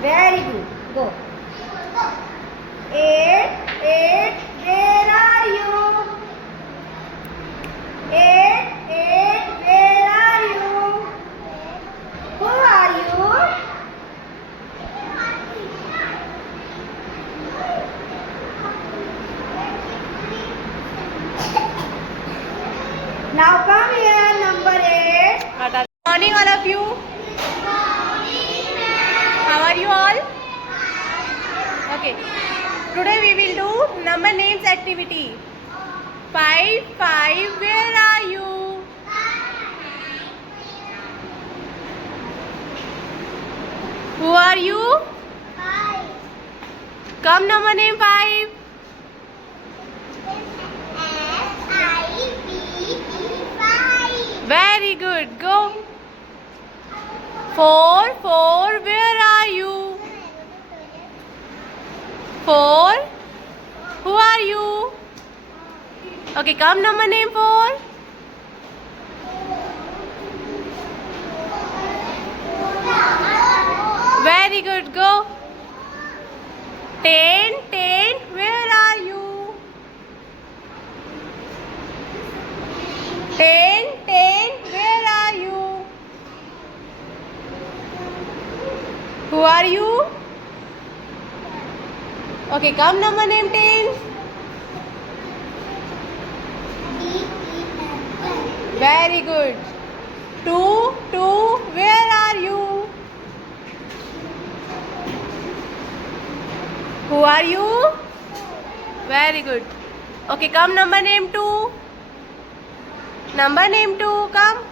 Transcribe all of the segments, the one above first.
Very good. Go. 8, 8, where are you? 8, 8, where are you? Who are you? Now come here, number 8. Good morning, all of you. How are you all? Okay. Today we will do number names activity. 5, 5, where are you? Who are you? 5. Come number name 5. Very good. Go. 4, 4, where are you? 4. Who are you? Okay, come number name 4. Very good. Go. 10, 10, where are you? 10, 10, where are you? Who are you? Okay, come number name 10. Very good. 2, 2, where are you? Who are you? Very good. Okay, come number name 2. Number name 2, come.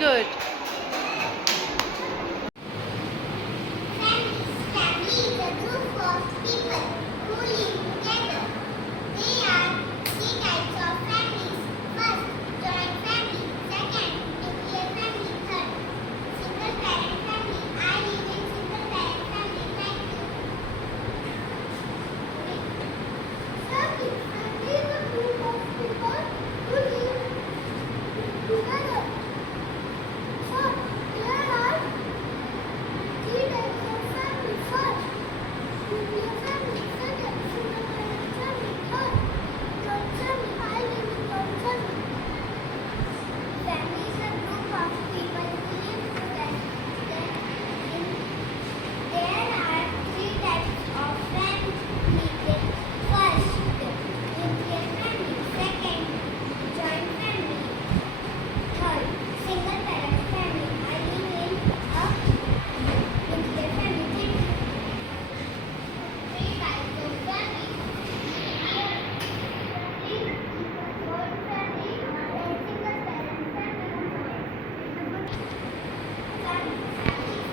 good. Family is a group of people who live together. There are three types of families. First, joint family. Second, nuclear family. Third, single parent family. I live in single parent family. Thank you. Family. Family is a group of people who live together. First, there are three types of family. First, nuclear family. Second, single parent family. Third, joint family. I live in joint family. Family is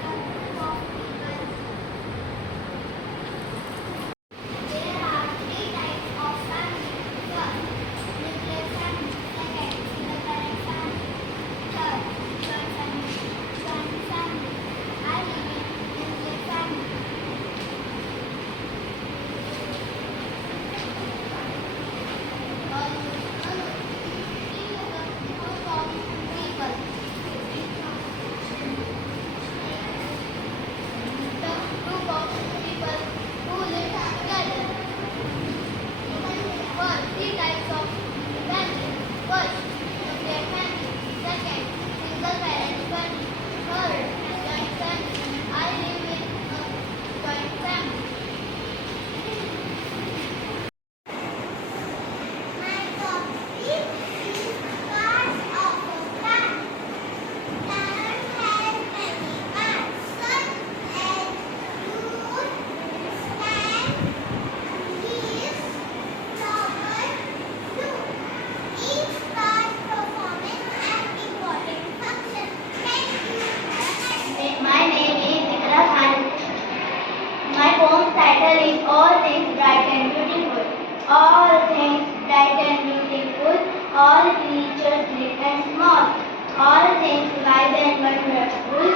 a group of people who live together. There are three types of family. First, nuclear family. Second, joint family. Third, single parent family. I live in a nuclear family. Three types of family. Joint family and single parent family. Family is a group of people. There are three types of family. First, nuclear family. Second, single parent family. Third, joint family. Joint family. I live in nuclear family. My name is Ikra Khan. My poem's title is All Things Bright and Beautiful. All things bright and beautiful, all creatures great and small, all things wise and wonderful,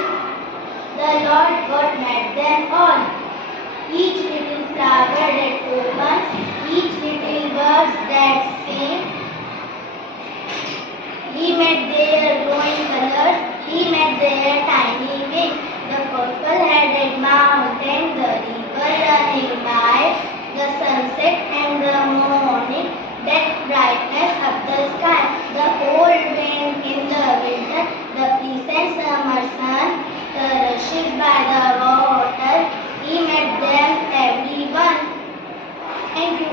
the Lord God made them all. Each little flower that opens, each little bird that sings, He made their glowing colors, He made their tiny wings, the purple-headed mountain, the river running by, the sunset and the morning, that brightness of the sky, the cold wind in the winter, the pleasant summer sun, the rushes by the water, He made them everyone. Thank you.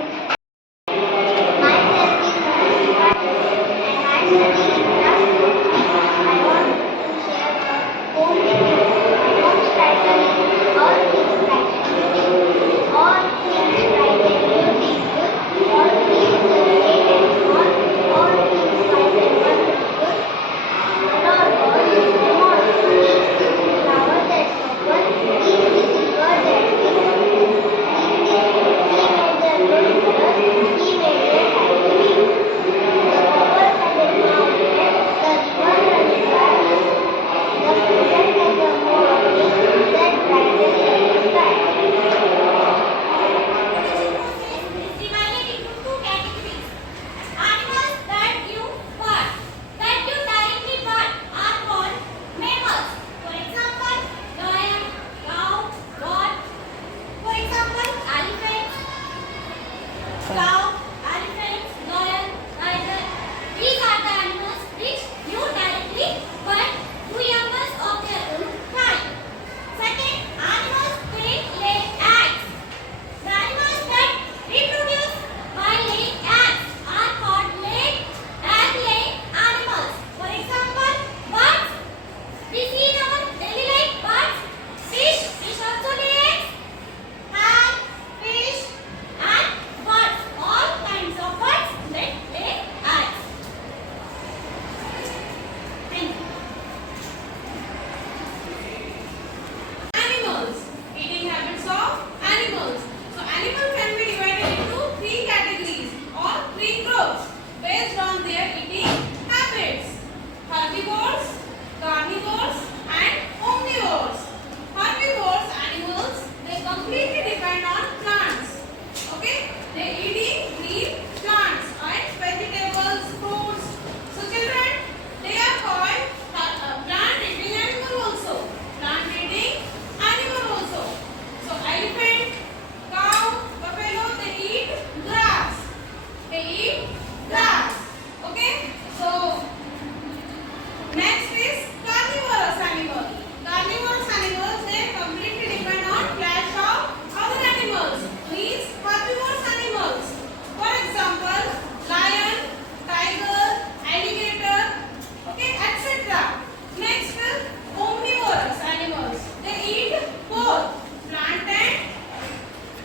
Myself is Nandita and I study in class 2. I want to share a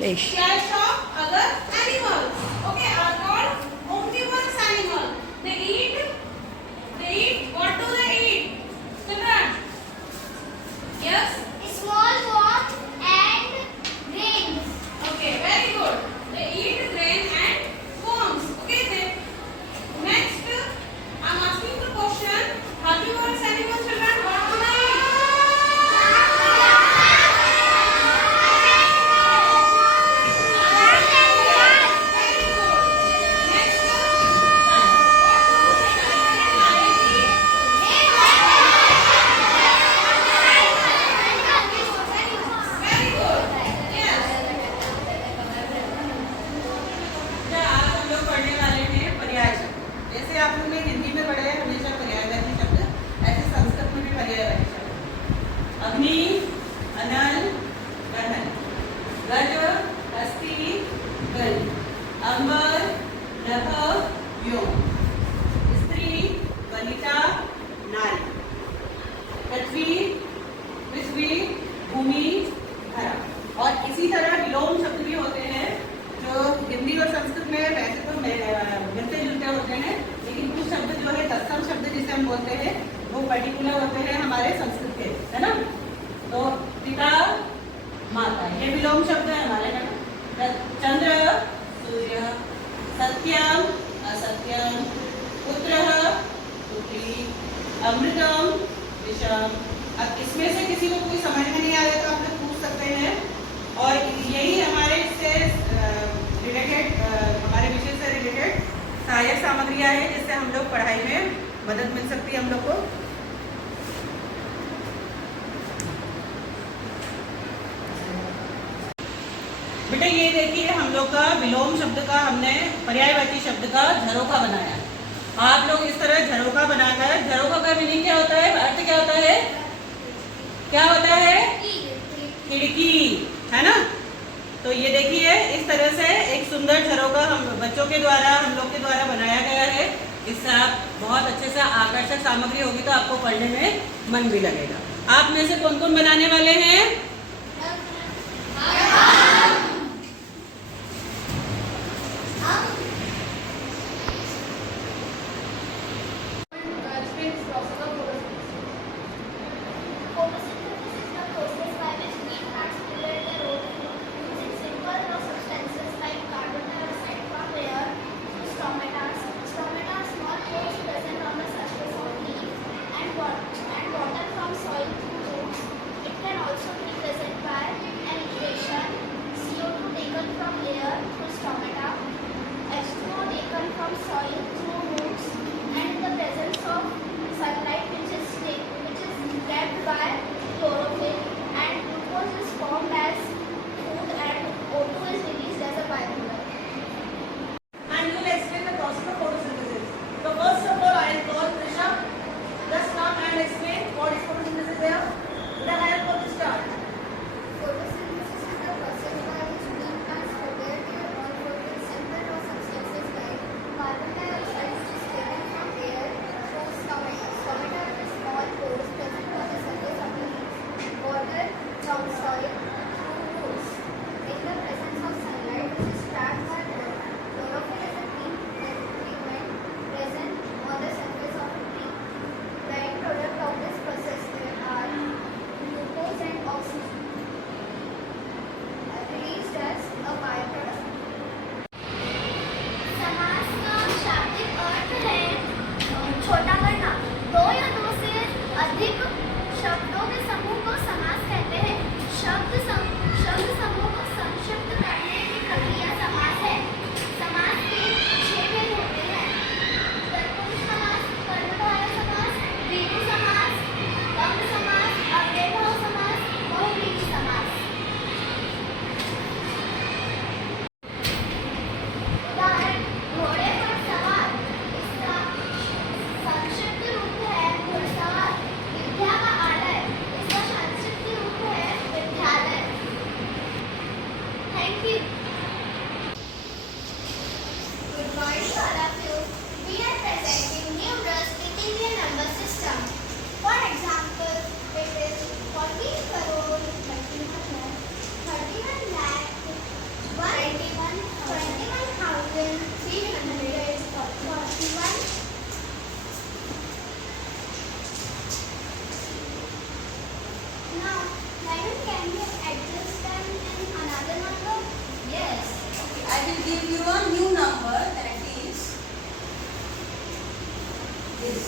Fish. Class of other animals. Okay, are called omnivorous animals. They eat. What do they eat? Children. Yes. Small worms and grains. Okay, very good. They eat grain and worms. Okay, then next I'm asking the question. Herbivorous animals, children. What do they eat? Very good. Next, very good. Yes. आज हम लोग पढ़ने वाले हैं पर्याय शब्द। जैसे आप लोग ने हिंदी में पढ़े हैं हमेशा पर्यायवाची शब्द, ऐसे संस्कृत में भी पर्यायवाची शब्द। अग्नि, अनल, गहन, गज, हस्ती, गल, अंबर, नभ, व्योम, स्त्री, वनिता, नारी, पृथ्वी, पृथ्वी, भूमि, धरा। और इसी तरह विलोम शब्द भी होते हैं जो हिंदी और संस्कृत में वैसे तो मिलते जुलते होते हैं, लेकिन कुछ शब्द जो है तत्सम शब्द जिसे हम बोलते हैं वो पर्टिकुलर होते हैं हमारे संस्कृत के, है ना। तो पिता, माता, ये विलोम शब्द है हमारे ना। चंद्र, सूर्य, सत्यम, असत्यम, पुत्र, पुत्री, अमृतम, विषम। अब इसमें से किसी को कोई समझ में नहीं आ रहा तो आप लोग पूछ सकते हैं। और यही हमारे से रिलेटेड हमारे विषय से रिलेटेड सहायक सामग्रियाँ हैं जिससे हम लोग पढ़ाई में मदद मिल सकती है हम लोग को। बेटा ये देखिए हम लोग का विलोम शब्द का हमने पर्यायवाची शब्द का झरोखा बनाया। आप लोग इस तरह झरोखा बनाकर, झरोखा का मीनिंग क्या होता है, अर्थ क्या होता है, क्या होता है, खिड़की, है ना। तो ये देखिए इस तरह से एक सुंदर झरोखा हम बच्चों के द्वारा, हम लोग के द्वारा बनाया गया है। इससे आप बहुत अच्छे से आकर्षक सामग्री होगी तो आपको पढ़ने में मन भी लगेगा। आप में से कौन कौन बनाने वाले हैं? Photosynthesis is the process by which green plants clear their own food using simple raw substances like carbon dioxide from air to stomata. Stomata are small pores present on the surface of leaves and water from soil through roots. It can also be present give you a new number, that is this.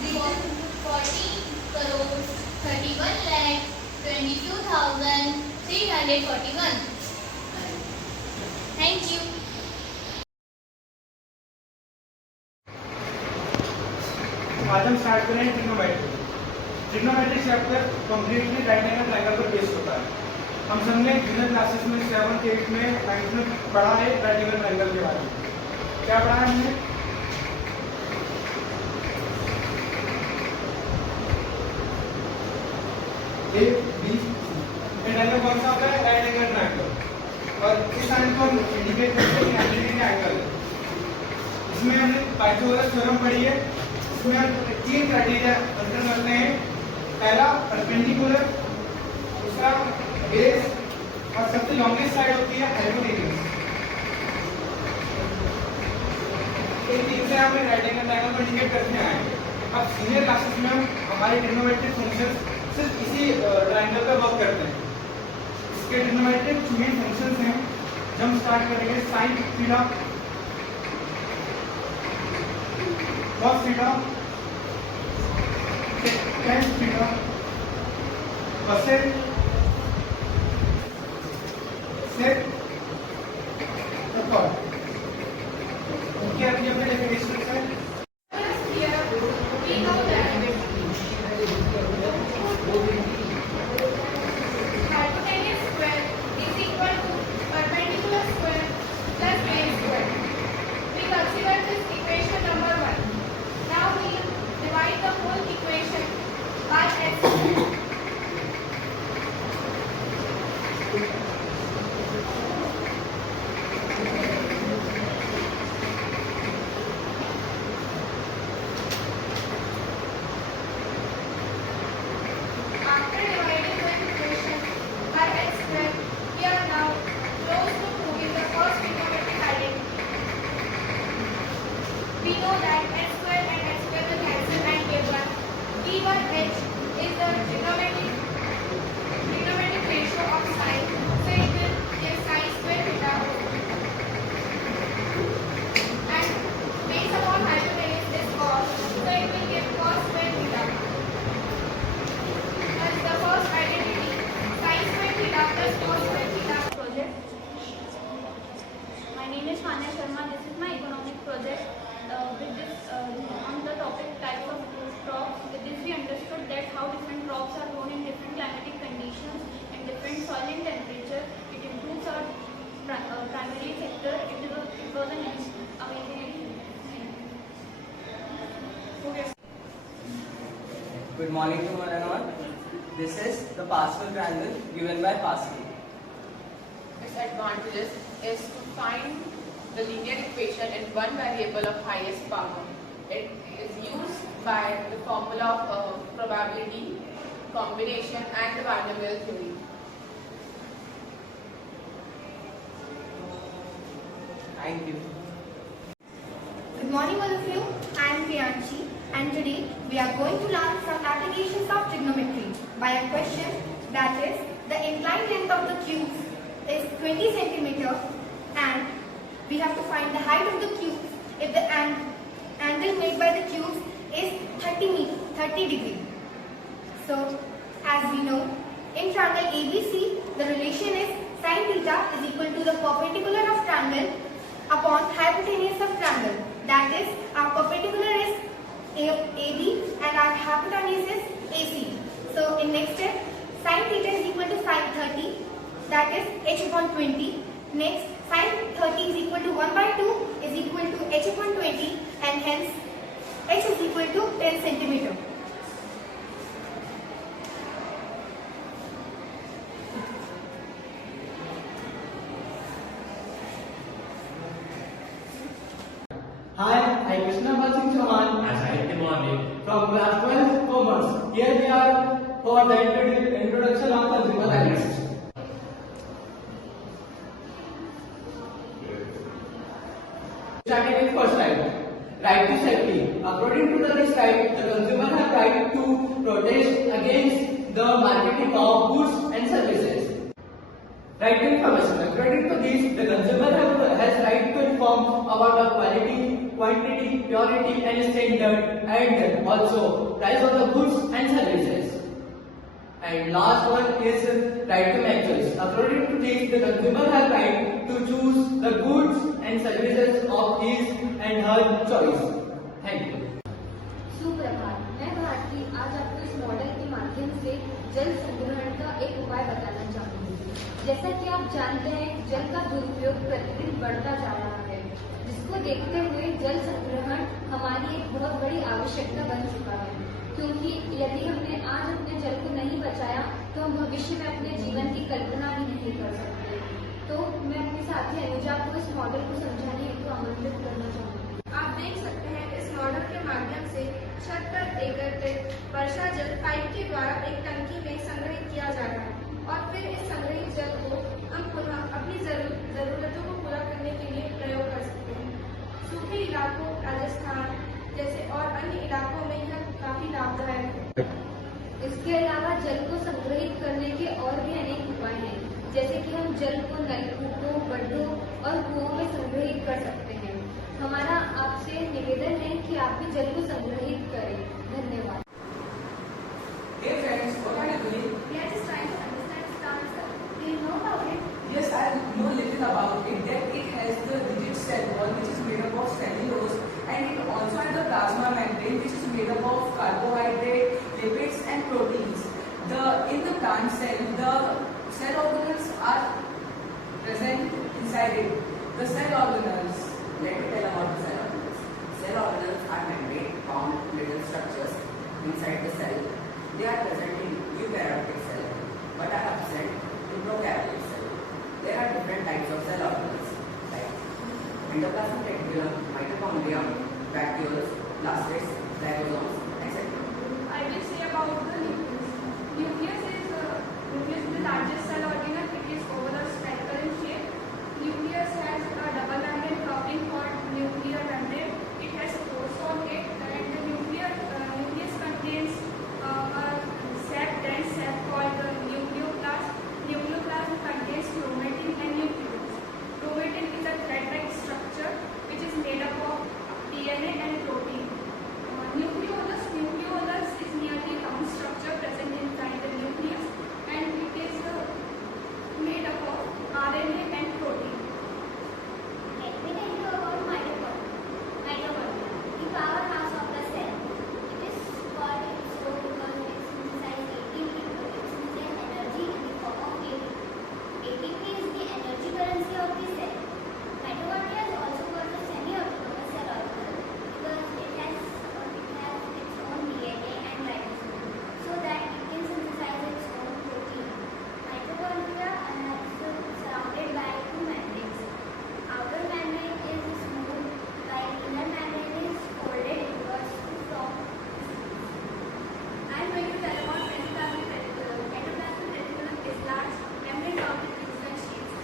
We got 40 crores 31 lakh 22,341. Thank you. आज हम start करेंगे trigonometry. Trigonometry chapter completely right angle triangle पर based होता है। हम सबने junior classes में 7th 8th में 9th में पढ़ा है राइट एंगल ट्रायंगल के बारे में। क्या पढ़ा है हमने? A B C. ये ट्रायंगल कौन सा होता है? Right angle triangle. और इस लाइन को इंडिकेट करते हैं एंगल ट्रायंगल। इसमें हमने पाइथागोरस थ्योरम पढ़ी है। इसमें हम 3 क्राइटेरिया कंसीडर करते हैं। पहला परपेंडिकुलर, दूसरा बेस और सबसे लॉन्गेस्ट साइड होती है हाइपोटेन्यूज। इन तीन से हम राइट एंगल ट्रायंगल को इंडिकेट करते आए हैं। अब सीनियर क्लासेस में हम हमारे ट्रिग्नोमेट्रिक फंक्शंस सिर्फ इसी ट्रायंगल पर वर्क करते हैं। इसके ट्रिग्नोमेट्रिक मेन फंक्शंस हैं। जब हम स्टार्ट करेंगे sine theta, cos theta, tan theta, cosec, sec, cot। इनकी अपनी अपनी डेफिनेशंस हैं। Hypotenuse square is equal to perpendicular square plus base square. We consider this equation number 1. Now we divide the whole equation by x square. After dividing the equation by x square, we are now close to proving the first trigonometric identity. We know that x square and x square will cancel and give 1. P1h is the trigonometric ratio of sine, so it will give sine square theta. And based upon hypotenuse is cos, so it will give cos square theta. Thus the first identity, sine square theta plus cos square theta. Project. My name is Fania Sharma. This is my economic project. With this, on the topic types of crops, with this we understood that how different crops are grown in different climatic conditions and different soil and temperature. It improves our primary sector. It was an amazing. Okay. Good morning to one and all. This is the Pascal triangle given by Pascal. Its advantages is to find the linear equation in one variable of highest power. It is used by the formula of probability, combination and the binomial theory. Thank you. Good morning all of you, I am Priyanshi and today we are going to learn some applications of trigonometry by a question, that is the inclined length of the cube is 20 cm and we have to find the height of the cube if the angle made by the cube is 30 degree. So as we know, in triangle ABC the relation is sin theta is equal to the perpendicular of triangle upon hypotenuse of triangle. That is, our perpendicular is AB and our hypotenuse is AC. So in next step, sin theta is equal to sin 30, that is h upon 20. Next, sin 30 is equal to 1 by 2 is equal to h upon 20 and hence h is equal to 10 centimeter. Hi, I am Krishna Singh Chauhan from class 12 Commerce. Here we are for the introduction of algebra analysis. Starting with first right. Right to safety. According to this right, the consumer have right to protest against the marketing Right to information. According to this, the consumer has right to inform about the quality, quantity, purity and standard, and also price of the goods and services. And last one is right to make choice. According to this, the consumer has right to choose the goods and services of his and her choice. Thank you. सुप्रभात, मैं भारती आज आपको इस model के माध्यम से जल संग्रहण का एक उपाय बताना चाहूंगी। जैसा कि आप जानते हैं, जल का दुरुपयोग प्रतिदिन बढ़ता जा रहा है, जिसको देखते हुए जल संग्रहण हमारी एक बहुत बड़ी आवश्यकता बन चुका है। क्योंकि यदि हमने आज अपने जल को नहीं बचाया तो हम भविष्य में अपने जीवन की कल्पना भी नहीं कर सकते। तो मैं अपने साथी अनुजा को इस मॉडल को समझाने हेतु आमंत्रित करना चाहूंगी। आप देख सकते हैं इस मॉडल के माध्यम से छत पर एकत्रित वर्षा जल पाइप के द्वारा एक टंकी में संग्रहित किया जा रहा है और फिर इस संग्रहित जल को हम पुनः अपनी जरूरतों को पूरा करने के लिए प्रयोग कर सकते हैं। सूखे इलाकों, राजस्थान जैसे और अन्य इलाकों में यह काफी लाभदायक है। इसके अलावा जल को संग्रहित करने के और भी अनेक उपाय हैं, जैसे कि हम जल को नलकूपों, गड्ढों और कुओं में संग्रहित कर सकते हैं। हमारा आपसे निवेदन है कि आप भी जल को संग्रहित करें। धन्यवाद। Hey friends, what are you doing? We are just trying to understand its answer. Do you know about it? Yes, I know little about it. That it has the rigid cell wall which is made up of cellulose, and it also has the plasma membrane which is made up of carbohydrate, lipids and proteins. In the plant cell, the cell organelles are present inside it. The cell organelles. Let me tell about the cell organelles. Cell organelles are membrane-bound little structures inside the cell. They are present in eukaryotic cell, but are absent in prokaryotic cell. There are different types of cell organelles, like endoplasmic reticulum, mitochondria, vacuoles, blastocysts, ribosomes, etc. I will say about the nucleus. Nucleus is the largest cell organelle. It is oval or spherical in shape. Nucleus has a double membrane covering called nuclear membrane. It has pores on it, and the nucleus contains a dense cell called the nucleoplast. Nucleoplast contains chromatin and nucleus. Chromatin is a thread-like structure which is made up of DNA and protein. Nucleolus is nearly round structure present inside the nucleus, and it is made up of RNA and protein. Let me tell you about mitochondria, the powerhouse of the cell. It is called so because it synthesizes energy in the form of ATP. ATP is the energy currency of the cell. Mitochondria is also called the semi-autonomous cell organelle because it has its own DNA and ribosome, so that it can synthesize its own protein. Mitochondria are surrounded by two membranes. Outer membrane is smooth, while inner membrane is folded inwards to form. I am going to tell about endoplasmic reticulum. Endoplasmic reticulum is large membrane-bound with different sheets.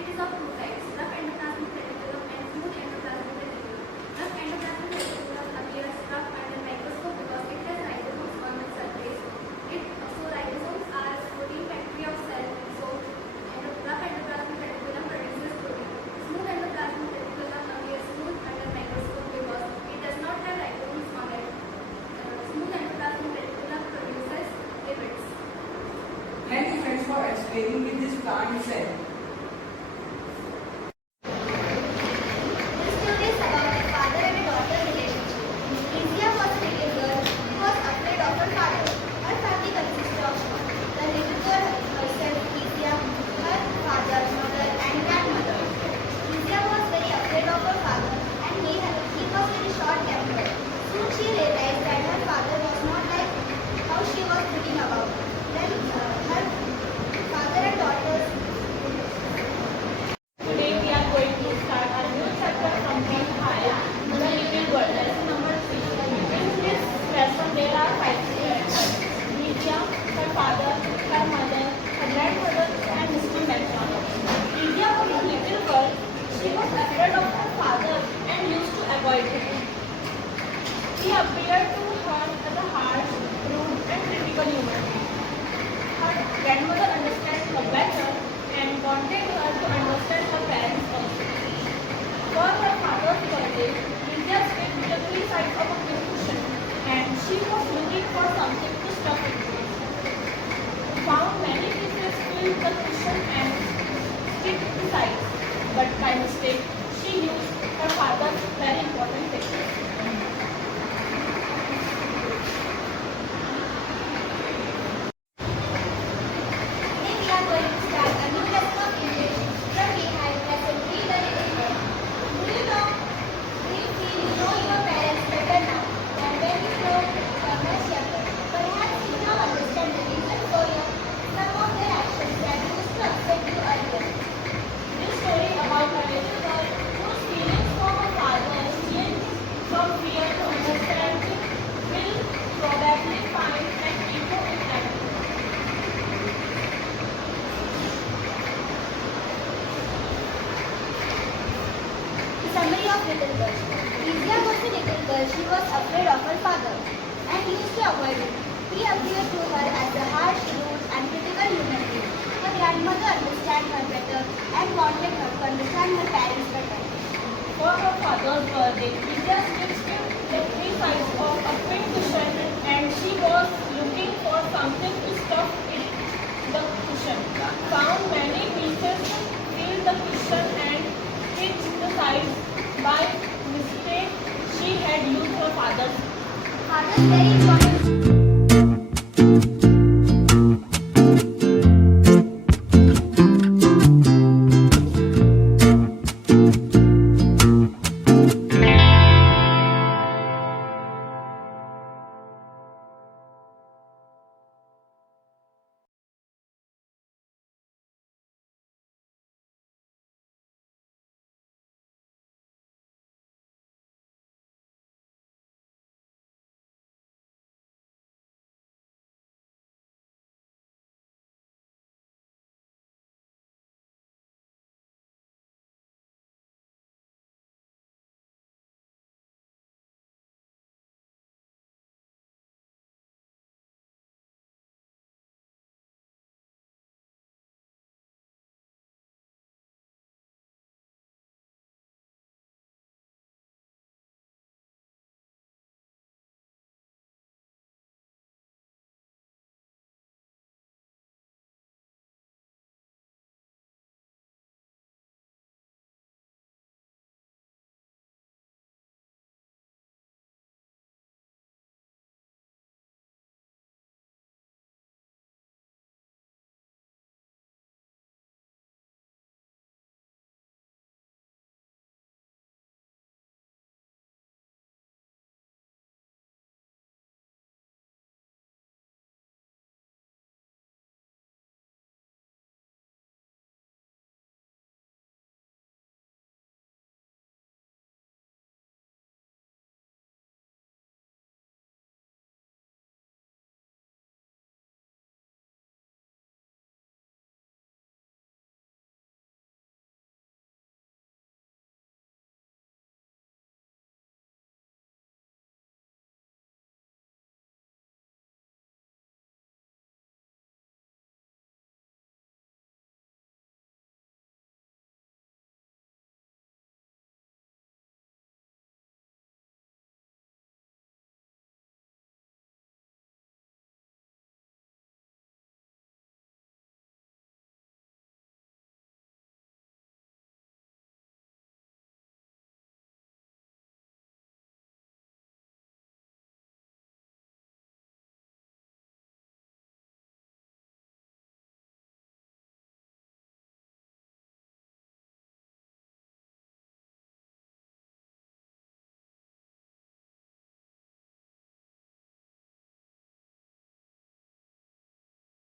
It is of two types: rough endoplasmic reticulum and smooth endoplasmic reticulum. Rough endoplasmic reticulum appears rough under microscope because it has ribosomes on its surface. Ribosomes are protein factory of cell. So rough endoplasmic reticulum produces protein. Smooth endoplasmic reticulum appears smooth under microscope because it does not have ribosomes on it. Smooth endoplasmic reticulum produces lipids. Thank you friends for explaining with this plant cell. This story is about a father and a daughter relationship. Kezia was a little girl who was afraid of her father. Her family consisted of the little girl herself, Kezia, her father, mother, and grandmother. Kezia was very afraid of her father, and he was very short-tempered. Soon she realized that her father was not like how she was thinking about. Then her father and daughter she was looking for something to stuff into. Found many pieces filled the cushion and stick to sides, but by mistake she used her father's very important technique. Today we are going to start a new lesson of English from behind lesson 3 learning English. Do you feel you know your parents better now than when you were much younger? Perhaps you now understand the reason for some of their actions that used to upset you earlier. This story about a little girl whose feelings for her father changed from fear to understanding will probably find an echo in Abby. The summary of Little Girl. Lizia was a little girl. She was afraid of her father and used to avoid him. He appeared to her as a harsh, rude and critical human being. Her grandmother understood her better and wanted her to understand her parents better. For her father's birthday, Lizia stitched him the 3 sides of a pink cushion and she was looking for something to stuff in the cushion. Found many pieces, filled the cushion and stitched the sides. By mistake, she had used her father's Father's very